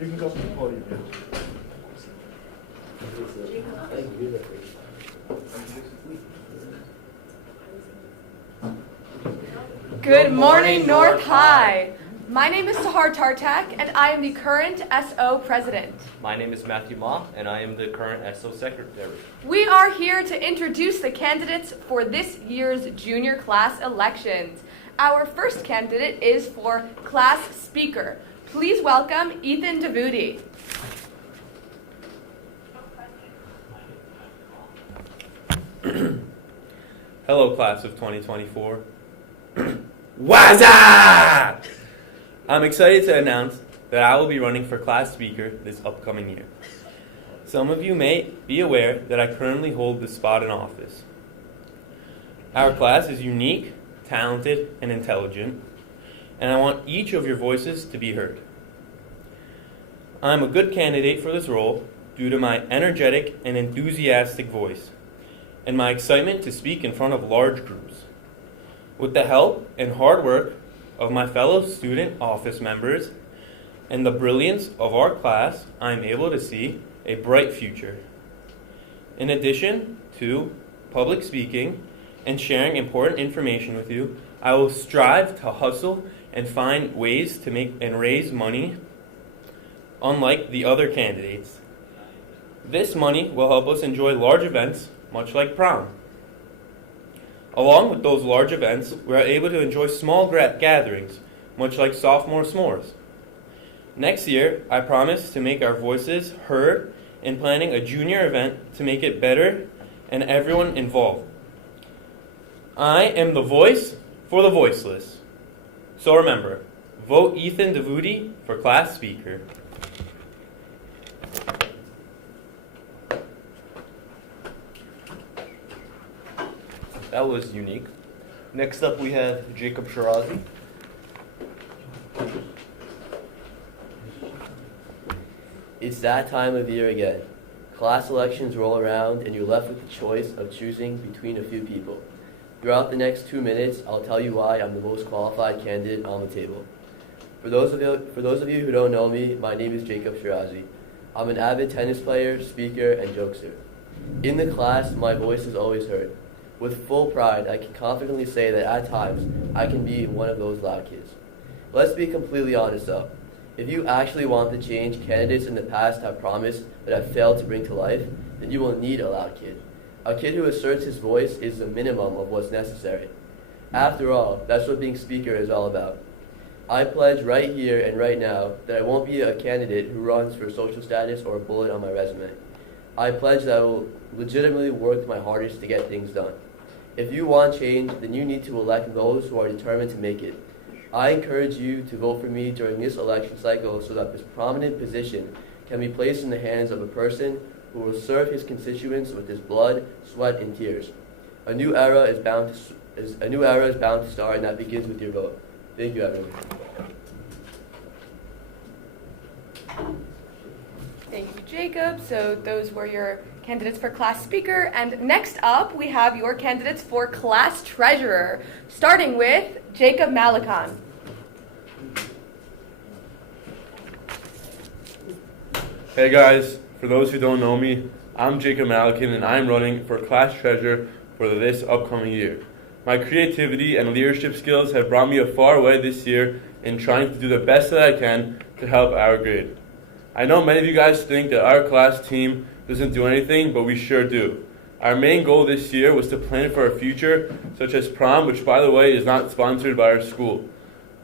You can go to the podium. Good morning, North High. My name is Sahar Tartak, and I am the current SO president. My name is Matthew Ma, and I am the current SO secretary. We are here to introduce the candidates for this year's junior class elections. Our first candidate is for class speaker. Please welcome Ethan Davuti. Hello, class of 2024. What's up? I'm excited to announce that I will be running for class speaker this upcoming year. Some of you may be aware that I currently hold this spot in office. Our class is unique, talented, and intelligent, and I want each of your voices to be heard. I'm a good candidate for this role due to my energetic and enthusiastic voice and my excitement to speak in front of large groups. With the help and hard work of my fellow student office members and the brilliance of our class, I am able to see a bright future. In addition to public speaking and sharing important information with you, I will strive to hustle and find ways to make and raise money unlike the other candidates. This money will help us enjoy large events, much like prom. Along with those large events, we are able to enjoy small gatherings, much like sophomore s'mores. Next year, I promise to make our voices heard in planning a junior event to make it better and everyone involved. I am the voice for the voiceless. So remember, vote Ethan Davuti for class speaker. That was unique. Next up, we have Jacob Shirazi. It's that time of year again. Class elections roll around and you're left with the choice of choosing between a few people. Throughout the next 2 minutes, I'll tell you why I'm the most qualified candidate on the table. For those of you who don't know me, my name is Jacob Shirazi. I'm an avid tennis player, speaker, and jokester. In the class, my voice is always heard. With full pride, I can confidently say that at times, I can be one of those loud kids. Let's be completely honest though. If you actually want the change candidates in the past have promised but have failed to bring to life, then you will need a loud kid. A kid who asserts his voice is the minimum of what's necessary. After all, that's what being speaker is all about. I pledge right here and right now that I won't be a candidate who runs for social status or a bullet on my resume. I pledge that I will legitimately work my hardest to get things done. If you want change, then you need to elect those who are determined to make it. I encourage you to vote for me during this election cycle so that this prominent position can be placed in the hands of a person who will serve his constituents with his blood, sweat, and tears. A new era is bound to start, and that begins with your vote. Thank you, everyone. Thank you, Jacob. So those were your candidates for class speaker. And next up, we have your candidates for class treasurer, starting with Jacob Malakan. Hey guys, for those who don't know me, I'm Jacob Malakan and I'm running for class treasurer for this upcoming year. My creativity and leadership skills have brought me a far way this year in trying to do the best that I can to help our grade. I know many of you guys think that our class team doesn't do anything, but we sure do. Our main goal this year was to plan for our future, such as prom, which by the way is not sponsored by our school.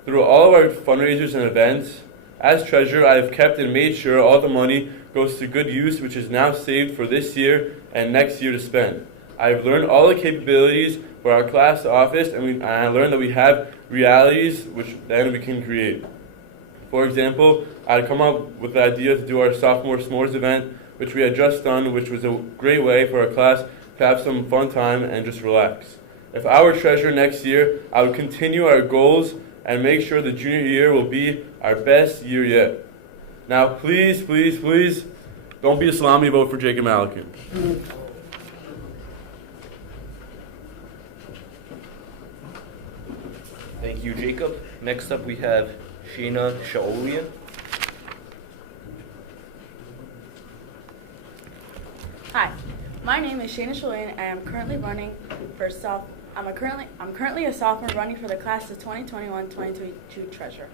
Through all of our fundraisers and events, as treasurer, I have kept and made sure all the money goes to good use, which is now saved for this year and next year to spend. I have learned all the capabilities for our class office, and I learned that we have realities which then we can create. For example, I had come up with the idea to do our sophomore s'mores event, which we had just done, which was a great way for our class to have some fun time and just relax. If I were treasurer next year, I would continue our goals and make sure the junior year will be our best year yet. Now, please, please, please, don't be a salami vote for Jacob Malakan. Thank you, Jacob. Next up, we have Sheena Shaolian. Hi, my name is Shayna Shalane, and I'm currently running for I'm currently a sophomore running for the class of 2021-2022 treasurer.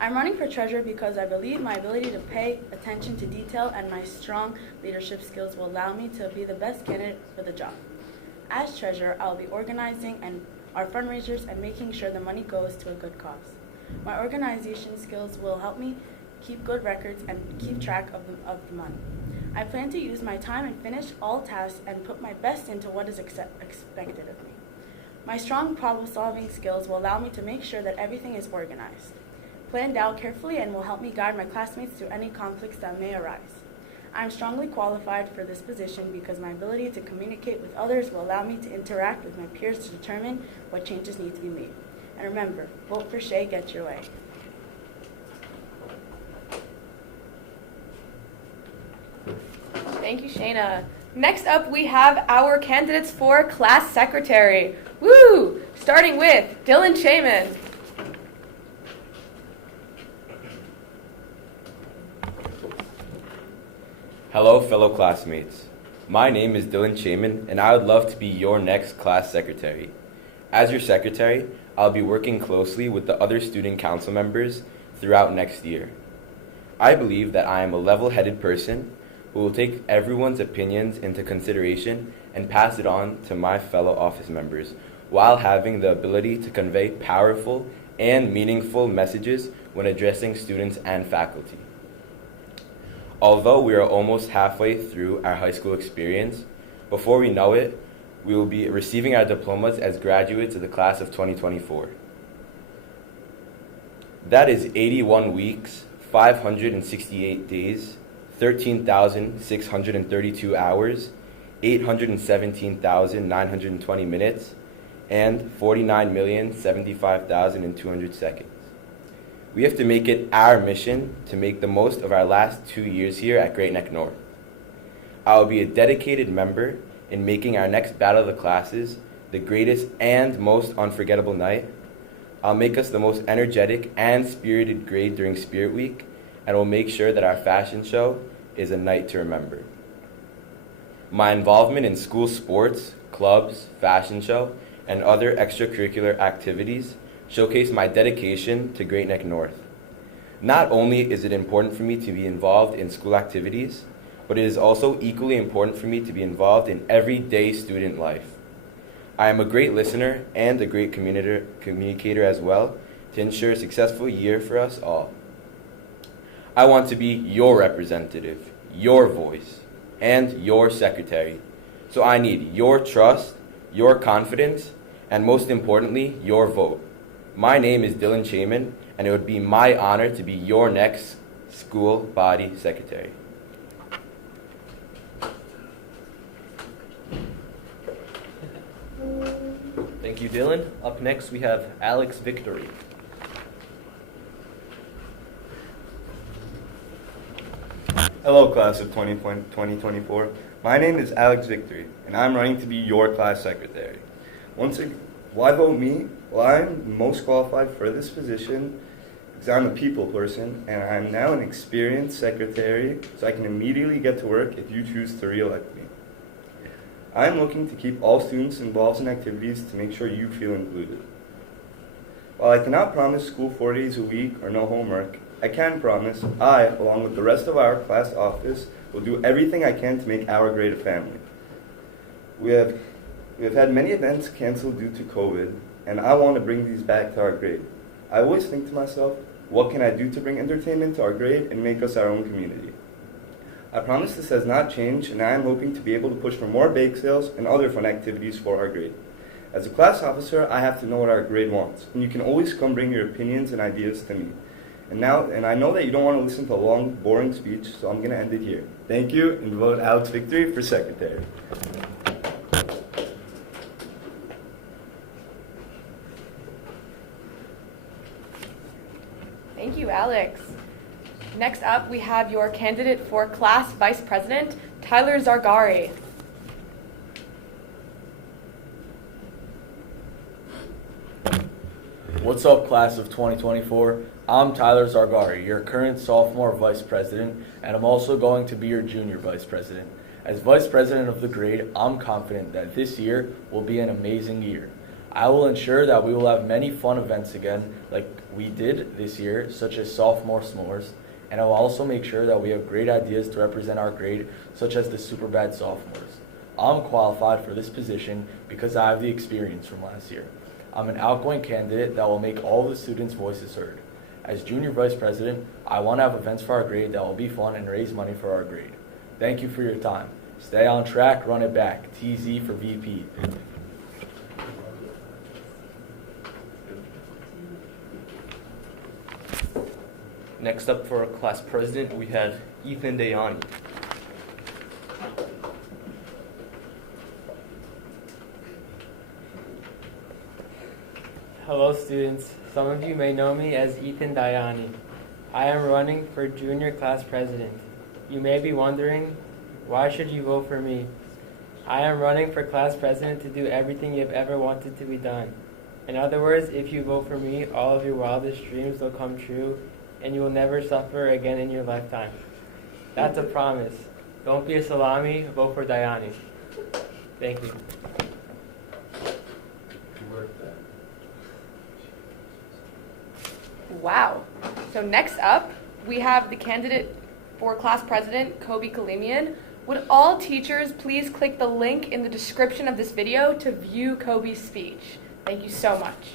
I'm running for treasurer because I believe my ability to pay attention to detail and my strong leadership skills will allow me to be the best candidate for the job. As treasurer, I'll be organizing our fundraisers and making sure the money goes to a good cause. My organization skills will help me keep good records and keep track of the money. I plan to use my time and finish all tasks and put my best into what is expected of me. My strong problem-solving skills will allow me to make sure that everything is organized, planned out carefully, and will help me guide my classmates through any conflicts that may arise. I am strongly qualified for this position because my ability to communicate with others will allow me to interact with my peers to determine what changes need to be made. And remember, vote for Shay, get your way. Thank you, Shayna. Next up, we have our candidates for class secretary. Woo! Starting with Dylan Shaman. Hello, fellow classmates. My name is Dylan Shaman, and I would love to be your next class secretary. As your secretary, I'll be working closely with the other student council members throughout next year. I believe that I am a level-headed person who will take everyone's opinions into consideration and pass it on to my fellow office members, while having the ability to convey powerful and meaningful messages when addressing students and faculty. Although we are almost halfway through our high school experience, before we know it, we will be receiving our diplomas as graduates of the class of 2024. That is 81 weeks, 568 days, 13,632 hours, 817,920 minutes, and 49,075,200 seconds. We have to make it our mission to make the most of our last 2 years here at Great Neck North. I will be a dedicated member in making our next Battle of the Classes the greatest and most unforgettable night. I'll make us the most energetic and spirited grade during Spirit Week, and will make sure that our fashion show is a night to remember. My involvement in school sports, clubs, fashion show, and other extracurricular activities showcase my dedication to Great Neck North. Not only is it important for me to be involved in school activities, but it is also equally important for me to be involved in everyday student life. I am a great listener and a great communicator as well to ensure a successful year for us all. I want to be your representative, your voice, and your secretary. So I need your trust, your confidence, and most importantly, your vote. My name is Dylan Shaman, and it would be my honor to be your next school body secretary. Thank you, Dylan. Up next, we have Alex Victory. Hello, class of 2024. My name is Alex Victory, and I'm running to be your class secretary. Once again, why vote me? Well, I'm most qualified for this position because I'm a people person, and I'm now an experienced secretary, so I can immediately get to work if you choose to re-elect me. I'm looking to keep all students involved in activities to make sure you feel included. While I cannot promise school 4 days a week or no homework, I can promise I, along with the rest of our class office, will do everything I can to make our grade a family. We have had many events canceled due to COVID, and I want to bring these back to our grade. I always think to myself, what can I do to bring entertainment to our grade and make us our own community? I promise this has not changed, and I am hoping to be able to push for more bake sales and other fun activities for our grade. As a class officer, I have to know what our grade wants, and you can always come bring your opinions and ideas to me. And I know that you don't want to listen to a long, boring speech, so I'm going to end it here. Thank you, and vote Alex Victory for secretary. Thank you, Alex. Next up, we have your candidate for class vice president, Tyler Zargari. What's up, class of 2024? I'm Tyler Zargari, your current sophomore vice president, and I'm also going to be your junior vice president. As Vice President of the grade, I'm confident that this year will be an amazing year. I will ensure that we will have many fun events again like we did this year, such as Sophomore S'mores, and I will also make sure that we have great ideas to represent our grade, such as the Super Bad Sophomores. I'm qualified for this position because I have the experience from last year. I'm an outgoing candidate that will make all the students' voices heard. As Junior Vice President, I want to have events for our grade that will be fun and raise money for our grade. Thank you for your time. Stay on track, run it back. TZ for VP. Next up for our class president, we have Ethan Dayani. Hello students, some of you may know me as Ethan Dayani. I am running for junior class president. You may be wondering, why should you vote for me? I am running for class president to do everything you've ever wanted to be done. In other words, if you vote for me, all of your wildest dreams will come true and you will never suffer again in your lifetime. That's a promise. Don't be a salami, vote for Dayani. Thank you. Wow. So next up, we have the candidate for class president, Kobe Kalimian. Would all teachers please click the link in the description of this video to view Kobe's speech? Thank you so much.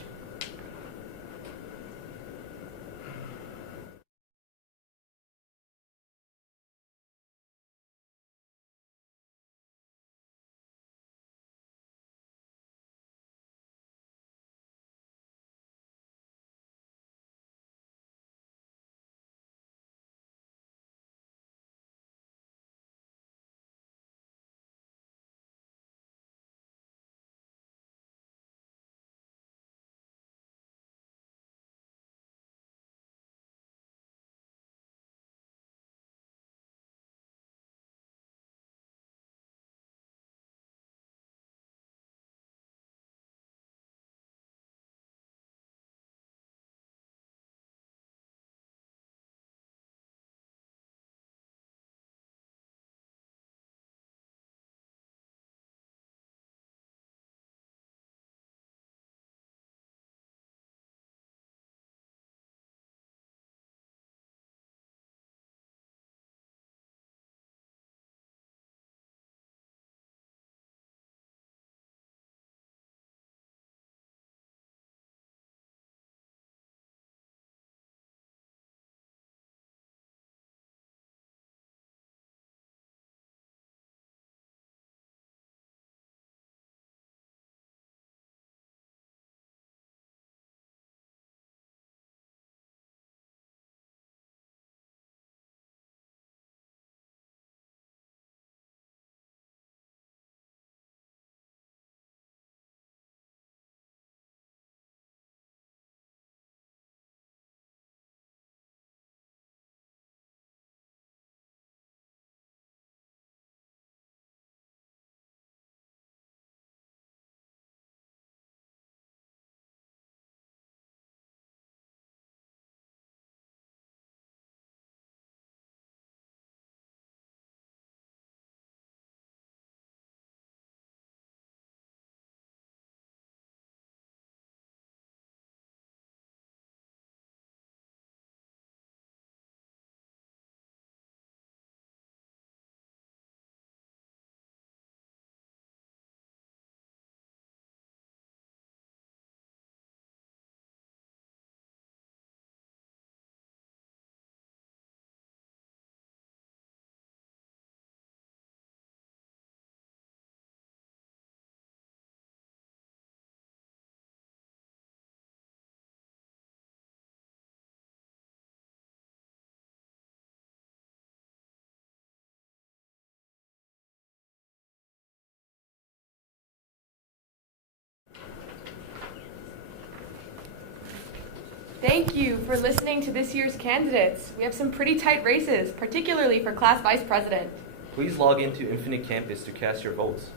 Thank you for listening to this year's candidates. We have some pretty tight races, particularly for class vice president. Please log into Infinite Campus to cast your votes.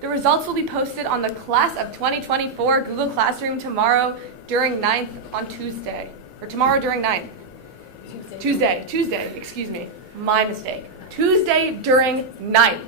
The results will be posted on the Class of 2024 Google Classroom tomorrow during 9th on Tuesday. Or tomorrow during 9th. Tuesday, excuse me. My mistake. Tuesday during 9th.